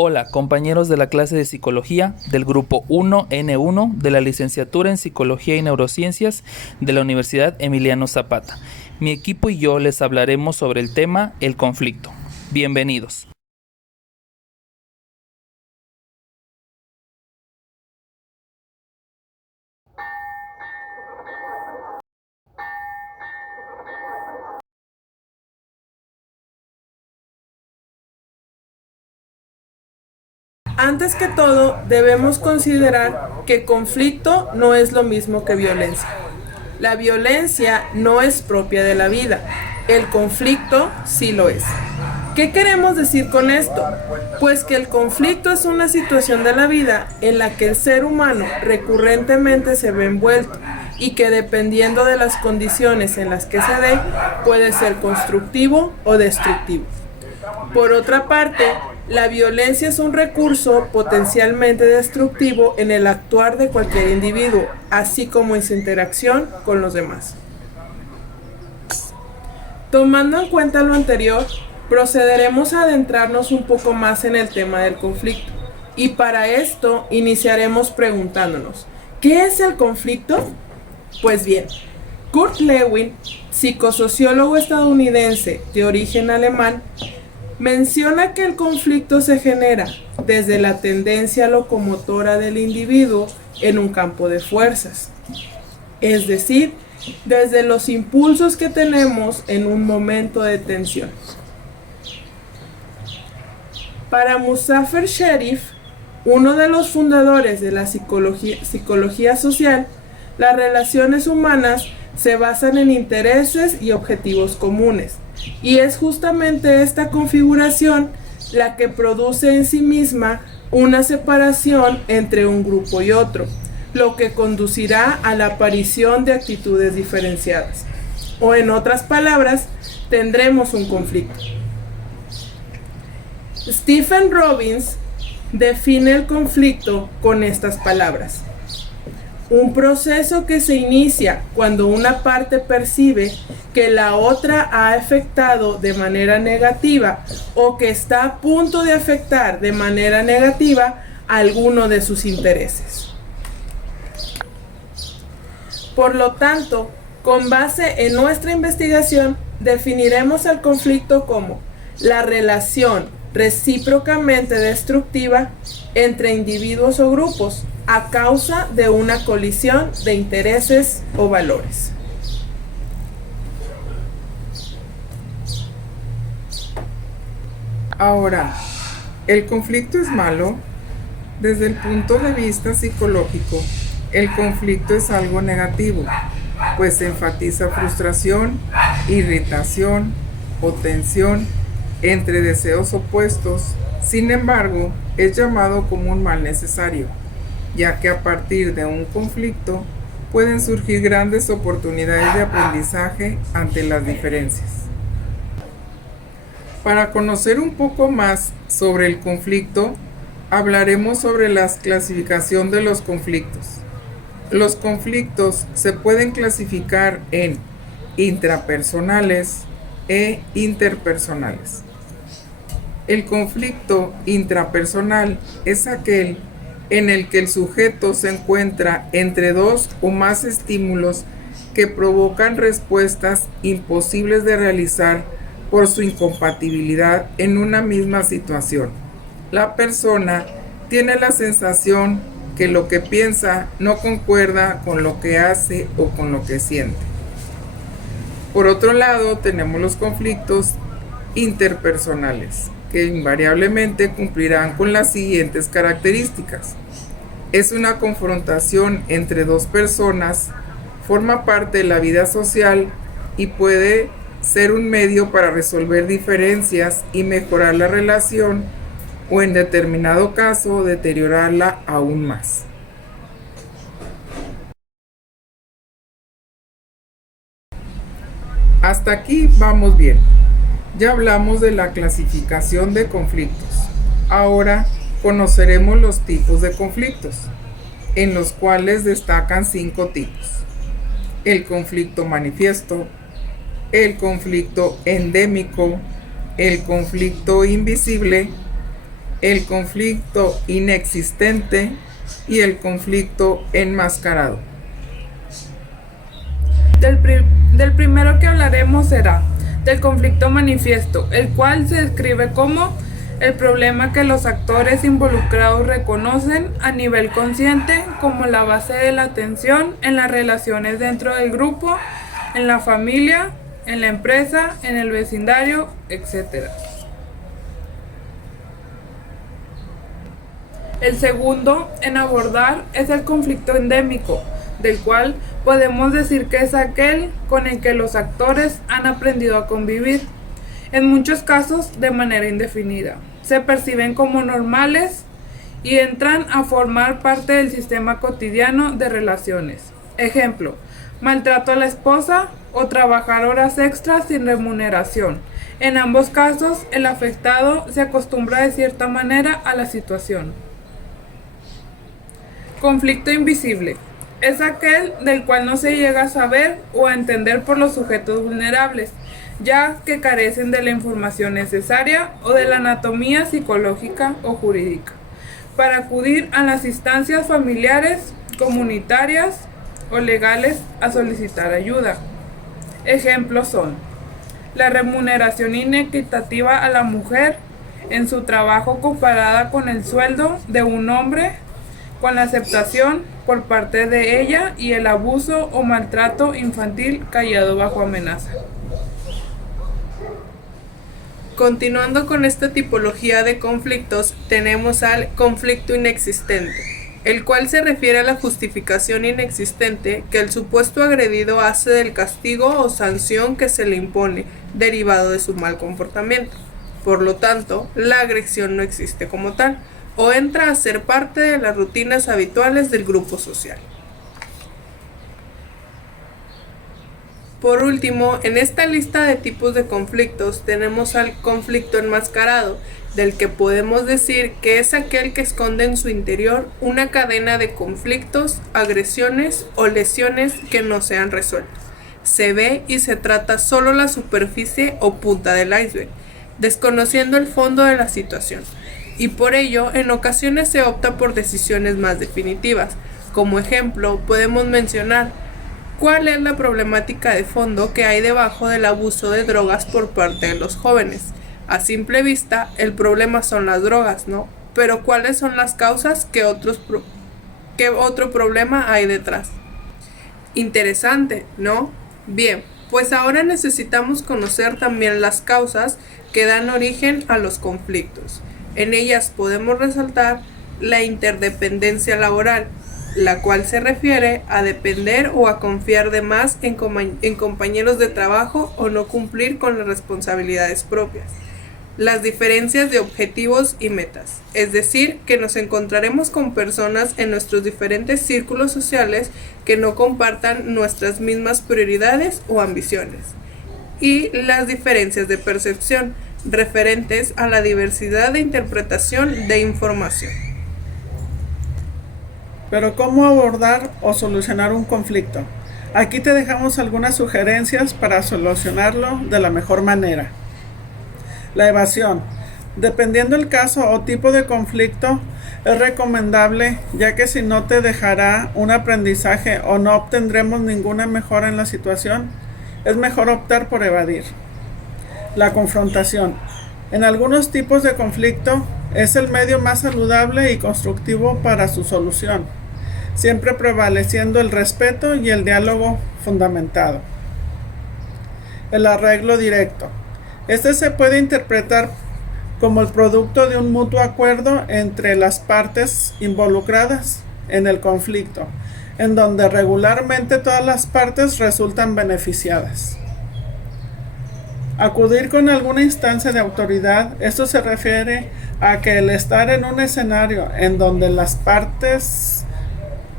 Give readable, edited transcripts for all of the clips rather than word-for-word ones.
Hola, compañeros de la clase de Psicología del Grupo 1N1 de la Licenciatura en Psicología y Neurociencias de la Universidad Emiliano Zapata. Mi equipo y yo les hablaremos sobre el tema el conflicto. Bienvenidos. Antes que todo, debemos considerar que conflicto no es lo mismo que violencia. La violencia no es propia de la vida, el conflicto sí lo es. ¿Qué queremos decir con esto? Pues que el conflicto es una situación de la vida en la que el ser humano recurrentemente se ve envuelto y que dependiendo de las condiciones en las que se dé, puede ser constructivo o destructivo. Por otra parte, la violencia es un recurso potencialmente destructivo en el actuar de cualquier individuo, así como en su interacción con los demás. Tomando en cuenta lo anterior, procederemos a adentrarnos un poco más en el tema del conflicto. Y para esto iniciaremos preguntándonos, ¿qué es el conflicto? Pues bien, Kurt Lewin, psicosociólogo estadounidense de origen alemán, menciona que el conflicto se genera desde la tendencia locomotora del individuo en un campo de fuerzas, es decir, desde los impulsos que tenemos en un momento de tensión. Para Muzaffer Sherif, uno de los fundadores de la psicología social, las relaciones humanas se basan en intereses y objetivos comunes, y es justamente esta configuración la que produce en sí misma una separación entre un grupo y otro, lo que conducirá a la aparición de actitudes diferenciadas. O en otras palabras, tendremos un conflicto. Stephen Robbins define el conflicto con estas palabras: un proceso que se inicia cuando una parte percibe que la otra ha afectado de manera negativa o que está a punto de afectar de manera negativa alguno de sus intereses. Por lo tanto, con base en nuestra investigación, definiremos el conflicto como la relación recíprocamente destructiva entre individuos o grupos a causa de una colisión de intereses o valores. Ahora, ¿el conflicto es malo? Desde el punto de vista psicológico, el conflicto es algo negativo, pues enfatiza frustración, irritación o tensión entre deseos opuestos. Sin embargo, es llamado como un mal necesario, ya que a partir de un conflicto pueden surgir grandes oportunidades de aprendizaje ante las diferencias. Para conocer un poco más sobre el conflicto, hablaremos sobre la clasificación de los conflictos. Los conflictos se pueden clasificar en intrapersonales e interpersonales. El conflicto intrapersonal es aquel en el que el sujeto se encuentra entre dos o más estímulos que provocan respuestas imposibles de realizar por su incompatibilidad en una misma situación. La persona tiene la sensación que lo que piensa no concuerda con lo que hace o con lo que siente. Por otro lado, tenemos los conflictos interpersonales, que invariablemente cumplirán con las siguientes características. Es una confrontación entre dos personas, forma parte de la vida social y puede ser un medio para resolver diferencias y mejorar la relación, o en determinado caso deteriorarla aún más. Hasta aquí vamos bien. Ya hablamos de la clasificación de conflictos. Ahora conoceremos los tipos de conflictos, en los cuales destacan 5 tipos: el conflicto manifiesto, el conflicto endémico, el conflicto invisible, el conflicto inexistente y el conflicto enmascarado. Del primero que hablaremos será del conflicto manifiesto, el cual se describe como el problema que los actores involucrados reconocen a nivel consciente como la base de la tensión en las relaciones dentro del grupo, en la familia, en la empresa, en el vecindario, etc. El segundo en abordar es el conflicto endémico, del cual podemos decir que es aquel con el que los actores han aprendido a convivir, en muchos casos de manera indefinida. Se perciben como normales y entran a formar parte del sistema cotidiano de relaciones. Ejemplo, maltrato a la esposa o trabajar horas extras sin remuneración. En ambos casos, el afectado se acostumbra de cierta manera a la situación. Conflicto invisible. Es aquel del cual no se llega a saber o a entender por los sujetos vulnerables, ya que carecen de la información necesaria o de la anatomía psicológica o jurídica, para acudir a las instancias familiares, comunitarias o legales a solicitar ayuda. Ejemplos son la remuneración inequitativa a la mujer en su trabajo comparada con el sueldo de un hombre, con la aceptación por parte de ella y el abuso o maltrato infantil callado bajo amenaza. Continuando con esta tipología de conflictos, tenemos al conflicto inexistente, el cual se refiere a la justificación inexistente que el supuesto agredido hace del castigo o sanción que se le impone, derivado de su mal comportamiento. Por lo tanto, la agresión no existe como tal, o entra a ser parte de las rutinas habituales del grupo social. Por último, en esta lista de tipos de conflictos tenemos al conflicto enmascarado, del que podemos decir que es aquel que esconde en su interior una cadena de conflictos, agresiones o lesiones que no se han resuelto. Se ve y se trata solo la superficie o punta del iceberg, desconociendo el fondo de la situación, y por ello en ocasiones se opta por decisiones más definitivas. Como ejemplo, podemos mencionar ¿cuál es la problemática de fondo que hay debajo del abuso de drogas por parte de los jóvenes? A simple vista, el problema son las drogas, ¿no? Pero ¿cuáles son las causas? ¿Qué otro problema hay detrás? Interesante, ¿no? Bien, pues ahora necesitamos conocer también las causas que dan origen a los conflictos. En ellas podemos resaltar la interdependencia laboral, la cual se refiere a depender o a confiar de más en compañeros de trabajo o no cumplir con las responsabilidades propias. Las diferencias de objetivos y metas, es decir, que nos encontraremos con personas en nuestros diferentes círculos sociales que no compartan nuestras mismas prioridades o ambiciones. Y las diferencias de percepción, referentes a la diversidad de interpretación de información. Pero ¿cómo abordar o solucionar un conflicto? Aquí te dejamos algunas sugerencias para solucionarlo de la mejor manera. La evasión. Dependiendo el caso o tipo de conflicto, es recomendable, ya que si no te dejará un aprendizaje o no obtendremos ninguna mejora en la situación, es mejor optar por evadir. La confrontación. En algunos tipos de conflicto es el medio más saludable y constructivo para su solución, siempre prevaleciendo el respeto y el diálogo fundamentado. El arreglo directo. Este se puede interpretar como el producto de un mutuo acuerdo entre las partes involucradas en el conflicto, en donde regularmente todas las partes resultan beneficiadas. Acudir con alguna instancia de autoridad, esto se refiere a que el estar en un escenario en donde las partes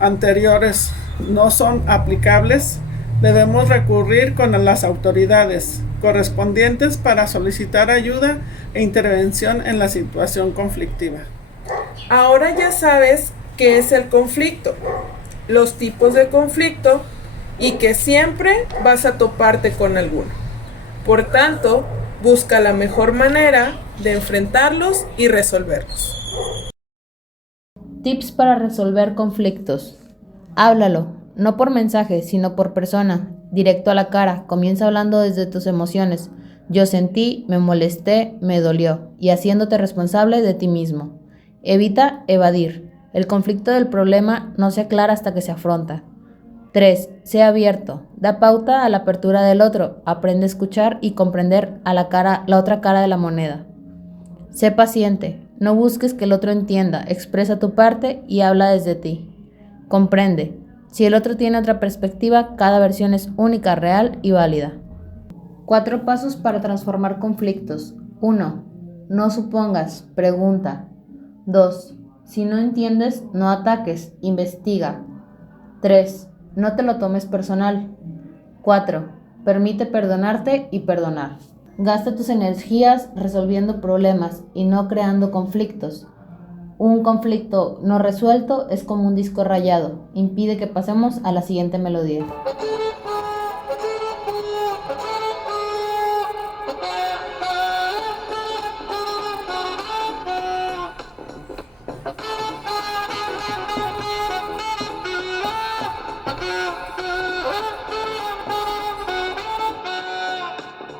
anteriores no son aplicables, debemos recurrir con las autoridades correspondientes para solicitar ayuda e intervención en la situación conflictiva. Ahora ya sabes qué es el conflicto, los tipos de conflicto y que siempre vas a toparte con alguno. Por tanto, busca la mejor manera de enfrentarlos y resolverlos. Tips para resolver conflictos. Háblalo, no por mensaje, sino por persona, directo a la cara. Comienza hablando desde tus emociones. Yo sentí, me molesté, me dolió, y haciéndote responsable de ti mismo. Evita evadir. El conflicto del problema no se aclara hasta que se afronta. 3. Sé abierto. Da pauta a la apertura del otro. Aprende a escuchar y comprender a la otra cara de la moneda. Sé paciente. No busques que el otro entienda. Expresa tu parte y habla desde ti. Comprende. Si el otro tiene otra perspectiva, cada versión es única, real y válida. 4 pasos para transformar conflictos. 1. No supongas, pregunta. 2. Si no entiendes, no ataques, investiga. 3. No te lo tomes personal. 4. Permite perdonarte y perdonar. Gasta tus energías resolviendo problemas y no creando conflictos. Un conflicto no resuelto es como un disco rayado, impide que pasemos a la siguiente melodía.